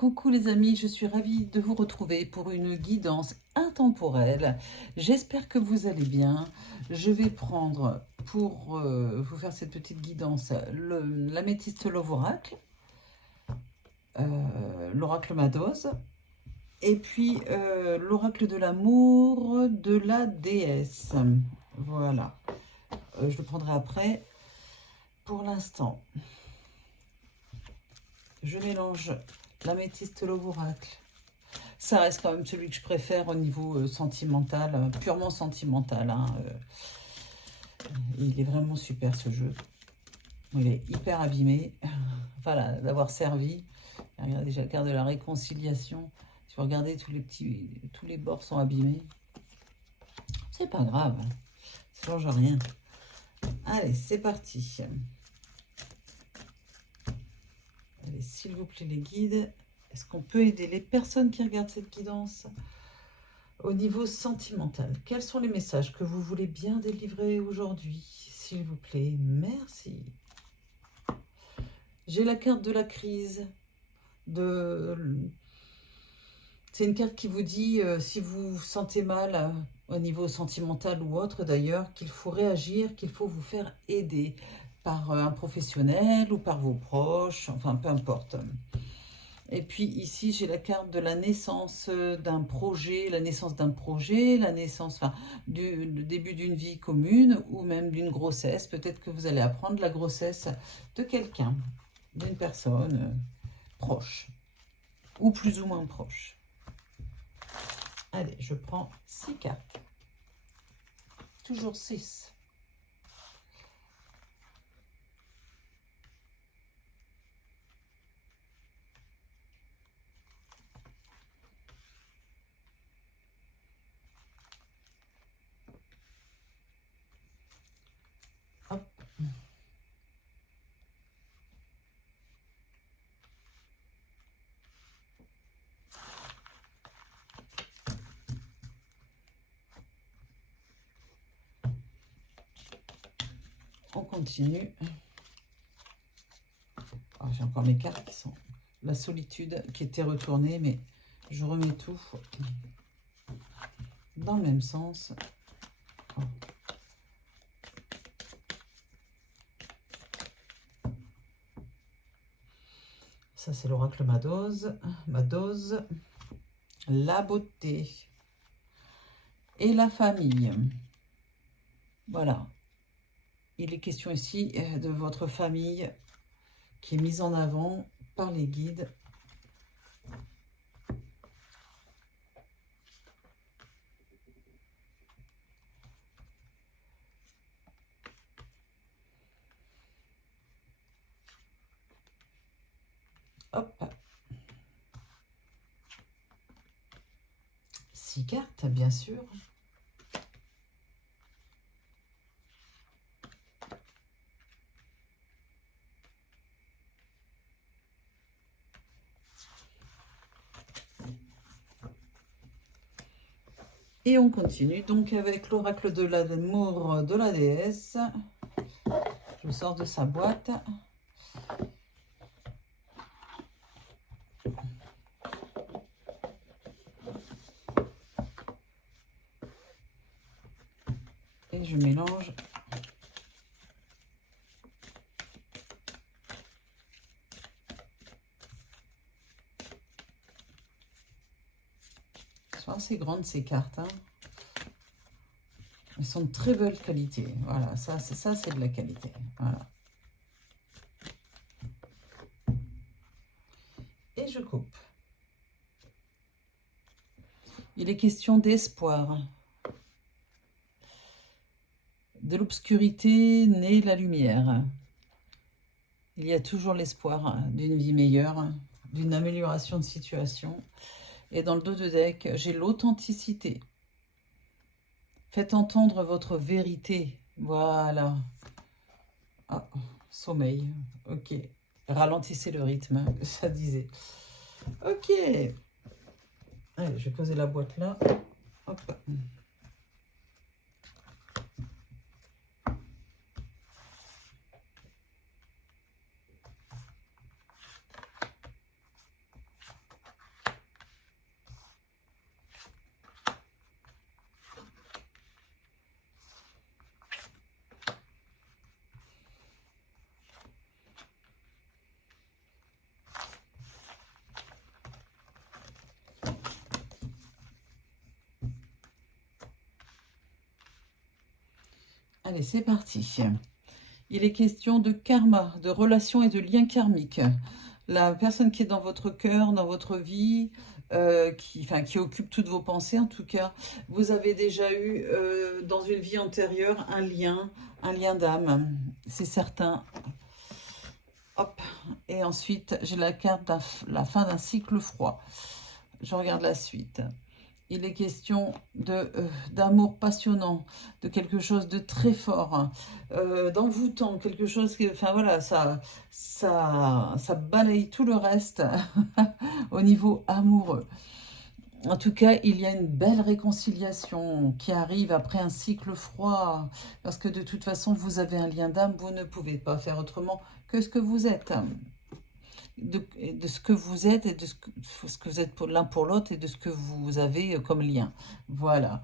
Coucou les amis, je suis ravie de vous retrouver pour une guidance intemporelle. J'espère que vous allez bien. Je vais prendre pour vous faire cette petite guidance l'améthyste Love Oracle, l'oracle Madoz, et puis l'oracle de l'amour de la déesse. Voilà, je le prendrai après. Pour l'instant, je mélange l'améthyste Love Oracle. Ça reste quand même celui que je préfère au niveau sentimental, purement sentimental. Hein, il est vraiment super ce jeu. Il est hyper abîmé. Voilà, d'avoir servi. Regardez, j'ai la carte de la réconciliation. Si vous regardez, tous les bords sont abîmés. C'est pas grave. Ça change rien. Allez, c'est parti. Allez, s'il vous plaît, les guides. Est-ce qu'on peut aider les personnes qui regardent cette guidance au niveau sentimental? Quels sont les messages que vous voulez bien délivrer aujourd'hui? S'il vous plaît, merci. J'ai la carte de la crise. C'est une carte qui vous dit, si vous vous sentez mal au niveau sentimental ou autre d'ailleurs, qu'il faut réagir, qu'il faut vous faire aider par un professionnel ou par vos proches, enfin peu importe. Et puis ici, j'ai la carte de la naissance d'un projet, la naissance, enfin, du début d'une vie commune ou même d'une grossesse. Peut-être que vous allez apprendre la grossesse de quelqu'un, d'une personne proche ou plus ou moins proche. Allez, je prends 6 cartes. Toujours 6. Hop. On continue. Oh, j'ai encore mes cartes qui sont... La solitude qui était retournée, mais je remets tout dans le même sens. Oh. Ça, c'est l'oracle Madoz. Madoz. La beauté. Et la famille. Voilà. Il est question ici de votre famille qui est mise en avant par les guides. Hop. 6 cartes, bien sûr. Et on continue donc avec l'oracle de l'amour de la déesse. Je sors de sa boîte. Et je mélange. Elles sont assez grandes ces cartes. Hein. Elles sont de très belle qualité. Voilà, ça c'est de la qualité. Voilà. Et je coupe. Il est question d'espoir. De l'obscurité naît la lumière. Il y a toujours l'espoir d'une vie meilleure, d'une amélioration de situation. Et dans le dos de deck, j'ai l'authenticité. Faites entendre votre vérité. Voilà. Ah, sommeil. Ok. Ralentissez le rythme, ça disait. Ok. Allez, je vais poser la boîte là. Hop. Allez, c'est parti. Il est question de karma, de relations et de liens karmiques. La personne qui est dans votre cœur, dans votre vie, qui occupe toutes vos pensées en tout cas, vous avez déjà eu dans une vie antérieure un lien d'âme, c'est certain. Hop, et ensuite j'ai la carte de la fin d'un cycle froid. Je regarde la suite. Il est question d'amour passionnant, de quelque chose de très fort, d'envoûtant, quelque chose qui, enfin voilà, ça balaye tout le reste au niveau amoureux. En tout cas, il y a une belle réconciliation qui arrive après un cycle froid, parce que de toute façon, vous avez un lien d'âme, vous ne pouvez pas faire autrement que ce que vous êtes. De ce que vous êtes et de ce que vous êtes l'un pour l'autre et de ce que vous avez comme lien. Voilà.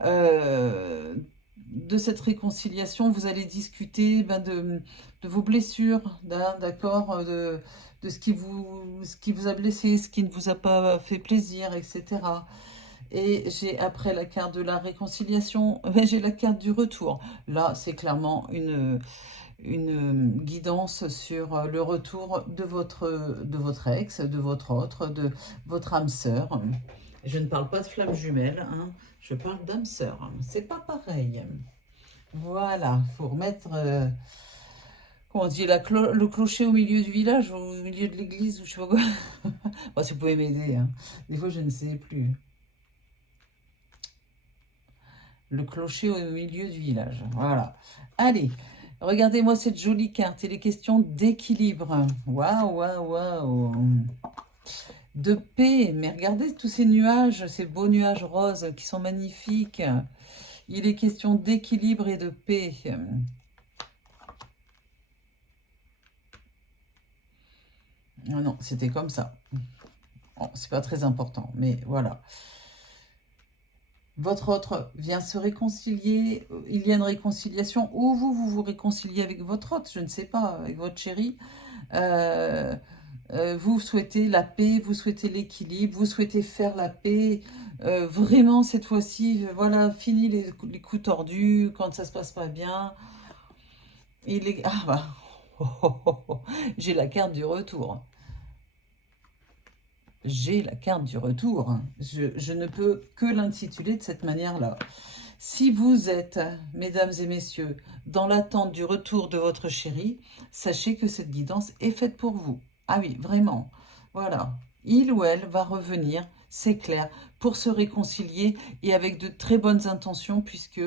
De cette réconciliation, vous allez discuter de vos blessures, d'accord, de ce qui vous a blessé, ce qui ne vous a pas fait plaisir, etc. Et j'ai après la carte de la réconciliation, j'ai la carte du retour. Là, c'est clairement une guidance sur le retour de votre ex, de votre autre, de votre âme sœur. Je ne parle pas de flamme jumelle, hein, je parle d'âme sœur. C'est pas pareil. Voilà, il faut remettre, comment on dit, le clocher au milieu du village, au milieu de l'église, ou je sais pas quoi. Bon, si vous pouvez m'aider, hein. Des fois je ne sais plus. Le clocher au milieu du village, voilà. Allez, regardez-moi cette jolie carte. Il est question d'équilibre. Waouh, waouh, waouh. De paix. Mais regardez tous ces nuages, ces beaux nuages roses qui sont magnifiques. Il est question d'équilibre et de paix. Oh non, c'était comme ça. Bon, c'est pas très important, mais voilà. Votre autre vient se réconcilier, il y a une réconciliation, ou vous réconciliez avec votre autre, je ne sais pas, avec votre chéri. Vous souhaitez la paix, vous souhaitez l'équilibre, vous souhaitez faire la paix. Vraiment, cette fois-ci, voilà, fini les coups tordus, quand ça se passe pas bien. Ah bah, j'ai la carte du retour. J'ai la carte du retour. Je ne peux que l'intituler de cette manière-là. Si vous êtes, mesdames et messieurs, dans l'attente du retour de votre chéri, sachez que cette guidance est faite pour vous. Ah oui, vraiment. Voilà. Il ou elle va revenir, c'est clair, pour se réconcilier et avec de très bonnes intentions puisque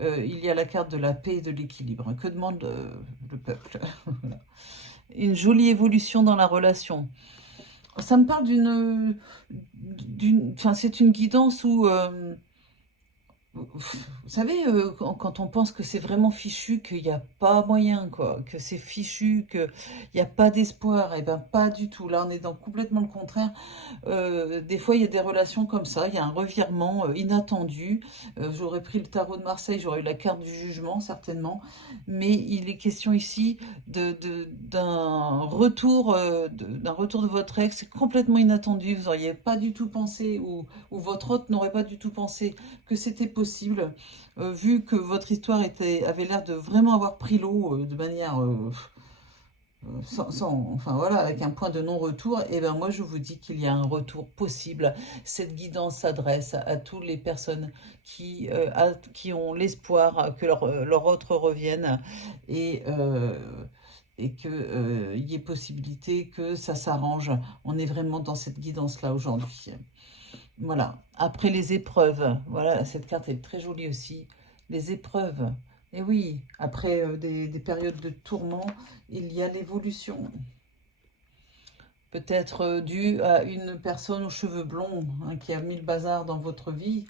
il y a la carte de la paix et de l'équilibre. Que demande le peuple? Voilà. Une jolie évolution dans la relation. Ça me parle enfin, c'est une guidance où, vous savez, quand on pense que c'est vraiment fichu, qu'il n'y a pas moyen, quoi, que c'est fichu, qu'il n'y a pas d'espoir, et ben pas du tout. Là, on est dans complètement le contraire. Des fois, il y a des relations comme ça, il y a un revirement inattendu. J'aurais pris le tarot de Marseille, j'aurais eu la carte du jugement, certainement. Mais il est question ici d'un retour, d'un retour de votre ex complètement inattendu. Vous n'auriez pas du tout pensé, ou votre hôte n'aurait pas du tout pensé que c'était possible, vu que votre histoire avait l'air de vraiment avoir pris l'eau de manière enfin voilà, avec un point de non-retour. Et bien moi je vous dis qu'il y a un retour possible. Cette guidance s'adresse à toutes les personnes qui ont l'espoir que leur autre revienne et qu'il y ait possibilité que ça s'arrange. On est vraiment dans cette guidance-là aujourd'hui. Voilà. Après les épreuves, voilà, cette carte est très jolie aussi. Les épreuves. Et oui, après des périodes de tourment, il y a l'évolution. Peut-être due à une personne aux cheveux blonds, hein, qui a mis le bazar dans votre vie.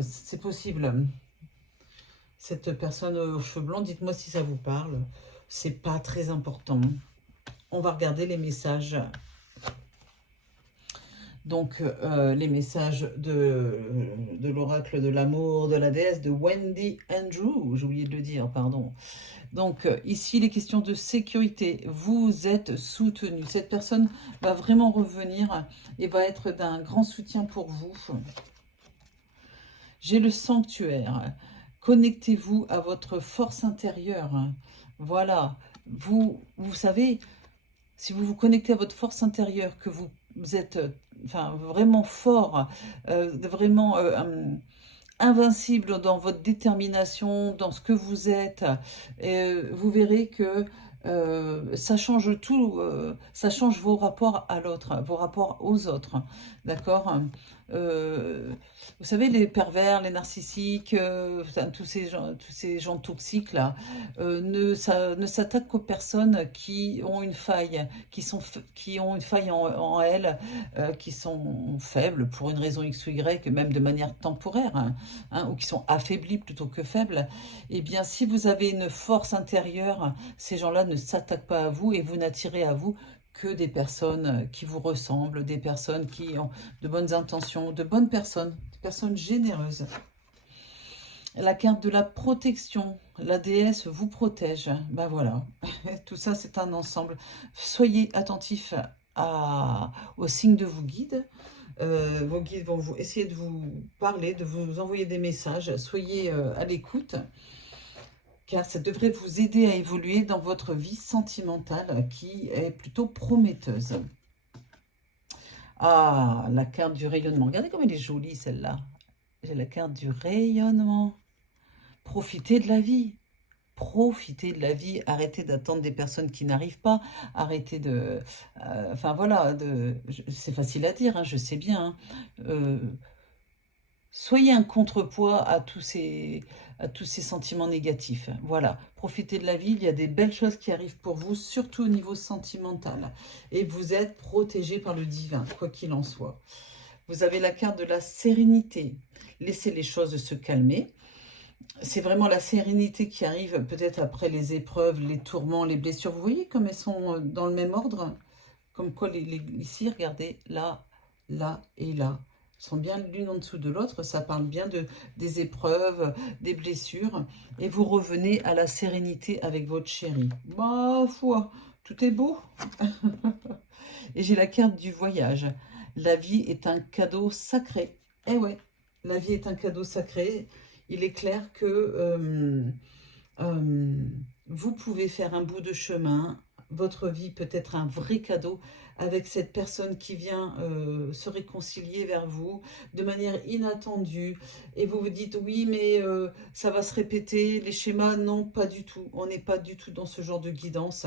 C'est possible. Cette personne aux cheveux blonds, dites-moi si ça vous parle. C'est pas très important. On va regarder les messages. Donc, les messages de l'oracle de l'amour, de la déesse, de Wendy Andrew, j'ai oublié de le dire, pardon. Donc, ici, les questions de sécurité. Vous êtes soutenu. Cette personne va vraiment revenir et va être d'un grand soutien pour vous. J'ai le sanctuaire. connectez-vous à votre force intérieure. Voilà, vous savez, si vous vous connectez à votre force intérieure, que vous êtes enfin, vraiment fort, vraiment invincible dans votre détermination, dans ce que vous êtes, vous verrez que ça change tout, ça change vos rapports à l'autre, vos rapports aux autres, d'accord. euh, vous savez, les pervers, les narcissiques, enfin, tous ces gens toxiques là, ne s'attaquent qu'aux personnes qui ont une faille, qui ont une faille en elles, qui sont faibles pour une raison X ou Y, même de manière temporaire, ou qui sont affaiblis plutôt que faibles. Eh bien, si vous avez une force intérieure, ces gens-là ne s'attaquent pas à vous et vous n'attirez à vous que des personnes qui vous ressemblent, des personnes qui ont de bonnes intentions, de bonnes personnes, des personnes généreuses. La carte de la protection, la déesse vous protège. Ben voilà, tout ça c'est un ensemble. Soyez attentifs aux signes de vos guides. Vos guides vont essayer de vous parler, de vous envoyer des messages. Soyez à l'écoute, car ça devrait vous aider à évoluer dans votre vie sentimentale qui est plutôt prometteuse. Ah, la carte du rayonnement. Regardez comme elle est jolie, celle-là. J'ai la carte du rayonnement. Profitez de la vie. Profitez de la vie. Arrêtez d'attendre des personnes qui n'arrivent pas. Arrêtez de... enfin, voilà. C'est facile à dire, hein, je sais bien. Soyez un contrepoids à tous ces sentiments négatifs. Voilà, profitez de la vie, il y a des belles choses qui arrivent pour vous, surtout au niveau sentimental. Et vous êtes protégé par le divin, quoi qu'il en soit. Vous avez la carte de la sérénité. Laissez les choses se calmer. C'est vraiment la sérénité qui arrive peut-être après les épreuves, les tourments, les blessures. Vous voyez comme elles sont dans le même ordre? Comme quoi, ici, regardez, là, là et là sont bien l'une en dessous de l'autre, ça parle bien des épreuves, des blessures, et vous revenez à la sérénité avec votre chéri. Ma foi, tout est beau. Et j'ai la carte du voyage. La vie est un cadeau sacré. Eh ouais, la vie est un cadeau sacré. Il est clair que vous pouvez faire un bout de chemin. Votre vie peut être un vrai cadeau avec cette personne qui vient se réconcilier vers vous de manière inattendue. Et vous vous dites, oui, mais ça va se répéter, les schémas, non, pas du tout. On n'est pas du tout dans ce genre de guidance.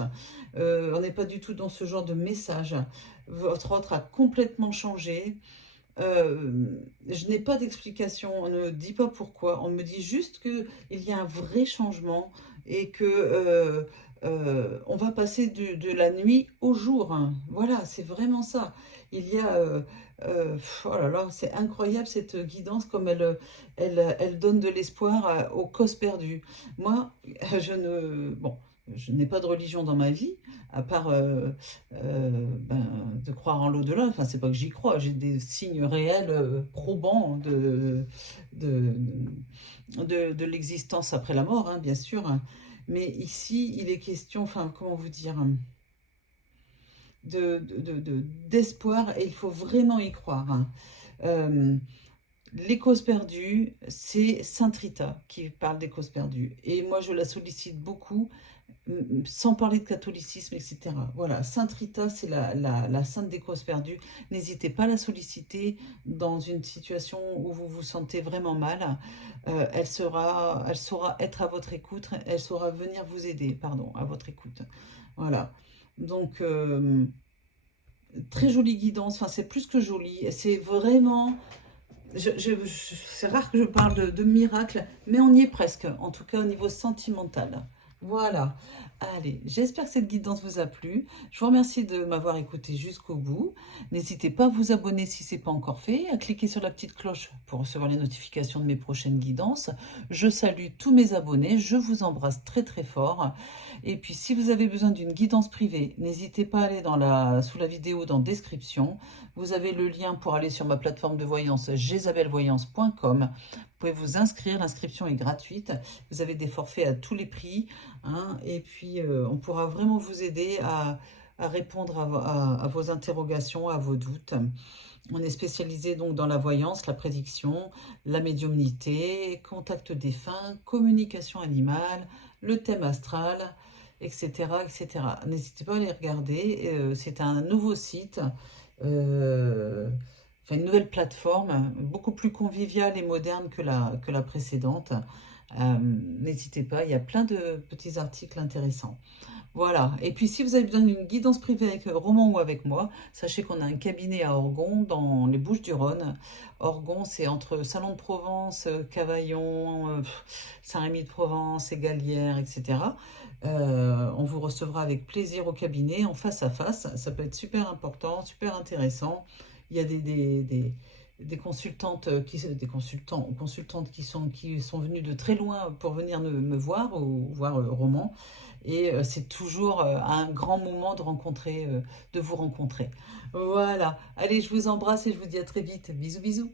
On n'est pas du tout dans ce genre de message. Votre autre a complètement changé. Je n'ai pas d'explication, on ne dit pas pourquoi, on me dit juste qu'il y a un vrai changement et que on va passer de la nuit au jour. Voilà, c'est vraiment ça. Il y a, oh là là, c'est incroyable cette guidance, comme elle donne de l'espoir aux causes perdues. Moi, je n'ai pas de religion dans ma vie, à part de croire en l'au-delà. Enfin, c'est pas que j'y crois, j'ai des signes réels probants de l'existence après la mort, hein, bien sûr. Mais ici, il est question, enfin, comment vous dire, d'espoir, et il faut vraiment y croire. Les causes perdues, c'est Sainte Rita qui parle des causes perdues. Et moi, je la sollicite beaucoup, sans parler de catholicisme, etc. Voilà, Sainte Rita, c'est la sainte des causes perdues. N'hésitez pas à la solliciter dans une situation où vous vous sentez vraiment mal. Elle saura être à votre écoute, elle saura venir vous aider, pardon, à votre écoute. Voilà, donc très jolie guidance, enfin c'est plus que joli, c'est vraiment... c'est rare que je parle de miracle, mais on y est presque, en tout cas au niveau sentimental. Voilà, allez, j'espère que cette guidance vous a plu. Je vous remercie de m'avoir écouté jusqu'au bout. N'hésitez pas à vous abonner si ce n'est pas encore fait, à cliquer sur la petite cloche pour recevoir les notifications de mes prochaines guidances. Je salue tous mes abonnés, je vous embrasse très très fort. Et puis si vous avez besoin d'une guidance privée, n'hésitez pas à aller sous la vidéo dans description. Vous avez le lien pour aller sur ma plateforme de voyance jezabelvoyance.com. Vous pouvez vous inscrire, l'inscription est gratuite. Vous avez des forfaits à tous les prix, hein, et puis on pourra vraiment vous aider à à répondre à vos interrogations, à vos doutes. On est spécialisé donc dans la voyance, la prédiction, la médiumnité, contact défunt, communication animale, le thème astral, etc., etc. N'hésitez pas à les regarder. C'est un nouveau site, enfin une nouvelle plateforme, beaucoup plus conviviale et moderne que la précédente. N'hésitez pas, il y a plein de petits articles intéressants. Voilà. Et puis, si vous avez besoin d'une guidance privée avec Roman ou avec moi, sachez qu'on a un cabinet à Orgon, dans les Bouches-du-Rhône. Orgon, c'est entre Salon de Provence, Cavaillon, Saint-Rémy-de-Provence, Égalière, etc. On vous recevra avec plaisir au cabinet, en face à face. Ça peut être super important, super intéressant. Il y a des consultantes des consultants ou consultantes qui sont venus de très loin pour venir me voir ou voir Roman. Et c'est toujours un grand moment de vous rencontrer. Voilà. Allez, je vous embrasse et je vous dis à très vite. Bisous, bisous.